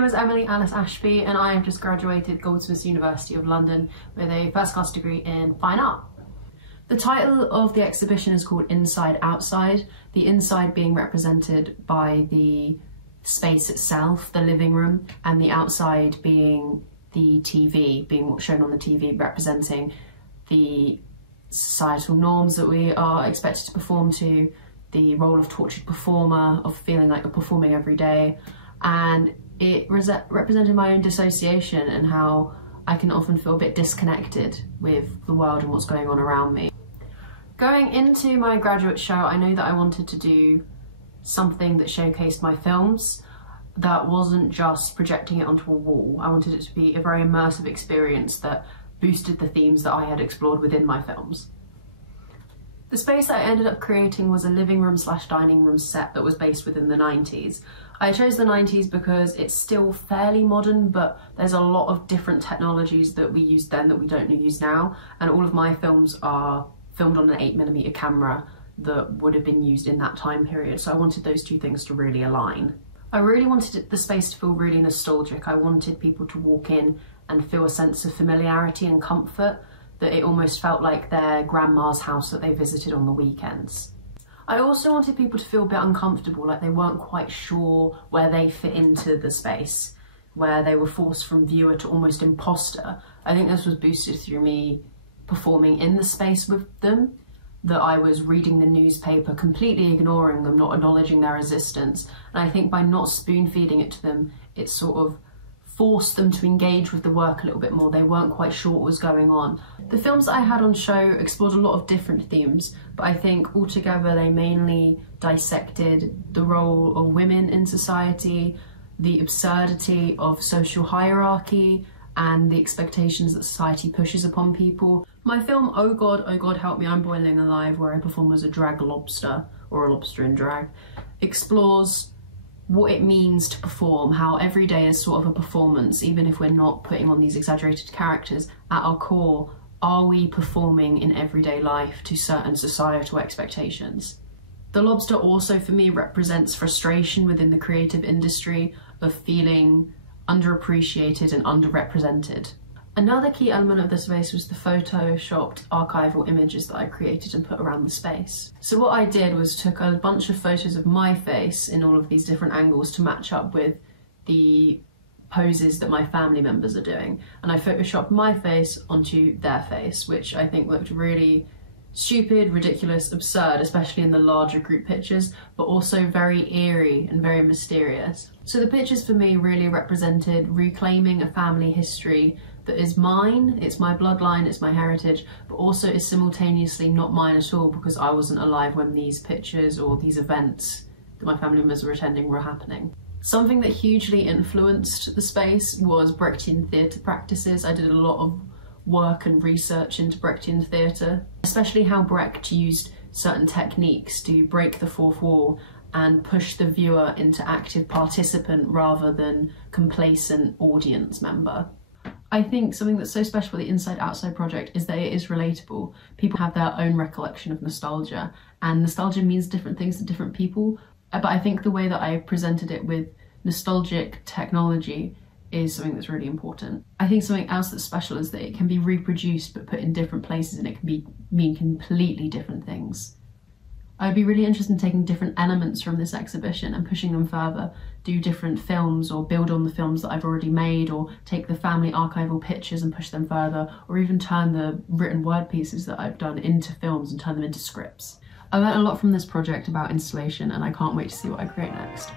name is Emily Ashbee and I have just graduated Goldsmiths University of London with a first class degree in fine art. The title of the exhibition is called Inside Outside, the inside being represented by the space itself, the living room, and the outside being the TV, being what's shown on the TV, representing the societal norms that we are expected to perform to, the role of tortured performer, of feeling like you're performing every day, and it represented my own dissociation and how I can often feel a bit disconnected with the world and what's going on around me. Going into my graduate show, I knew that I wanted to do something that showcased my films, that wasn't just projecting it onto a wall. I wanted it to be a very immersive experience that boosted the themes that I had explored within my films. The space that I ended up creating was a living room / dining room set that was based within the 90s. I chose the 90s because it's still fairly modern, but there's a lot of different technologies that we used then that we don't use now, and all of my films are filmed on an 8mm camera that would have been used in that time period, so I wanted those two things to really align. I really wanted the space to feel really nostalgic. I wanted people to walk in and feel a sense of familiarity and comfort, that it almost felt like their grandma's house that they visited on the weekends. I also wanted people to feel a bit uncomfortable, like they weren't quite sure where they fit into the space, where they were forced from viewer to almost imposter. I think this was boosted through me performing in the space with them, that I was reading the newspaper, completely ignoring them, not acknowledging their existence. And I think by not spoon feeding it to them, it sort of forced them to engage with the work a little bit more. They weren't quite sure what was going on. The films that I had on show explored a lot of different themes, but I think altogether they mainly dissected the role of women in society, the absurdity of social hierarchy, and the expectations that society pushes upon people. My film Oh God, Help Me, I'm Boiling Alive, where I perform as a drag lobster, or a lobster in drag, explores what it means to perform, how every day is sort of a performance, even if we're not putting on these exaggerated characters. At our core, are we performing in everyday life to certain societal expectations? The lobster also for me represents frustration within the creative industry of feeling underappreciated and underrepresented. Another key element of the space was the photoshopped archival images that I created and put around the space. So what I did was took a bunch of photos of my face in all of these different angles to match up with the poses that my family members are doing, and I photoshopped my face onto their face, which I think looked really stupid, ridiculous, absurd, especially in the larger group pictures, but also very eerie and very mysterious. So the pictures for me really represented reclaiming a family history that is mine, it's my bloodline, it's my heritage, but also is simultaneously not mine at all because I wasn't alive when these pictures or these events that my family members were attending were happening. Something that hugely influenced the space was Brechtian theatre practices. I did a lot of work and research into Brechtian theatre, especially how Brecht used certain techniques to break the fourth wall and push the viewer into active participant rather than complacent audience member. I think something that's so special about the Inside Outside project is that it is relatable. People have their own recollection of nostalgia, and nostalgia means different things to different people, but I think the way that I presented it with nostalgic technology is something that's really important. I think something else that's special is that it can be reproduced but put in different places, and it can mean completely different things. I'd be really interested in taking different elements from this exhibition and pushing them further, do different films or build on the films that I've already made, or take the family archival pictures and push them further, or even turn the written word pieces that I've done into films and turn them into scripts. I learned a lot from this project about installation, and I can't wait to see what I create next.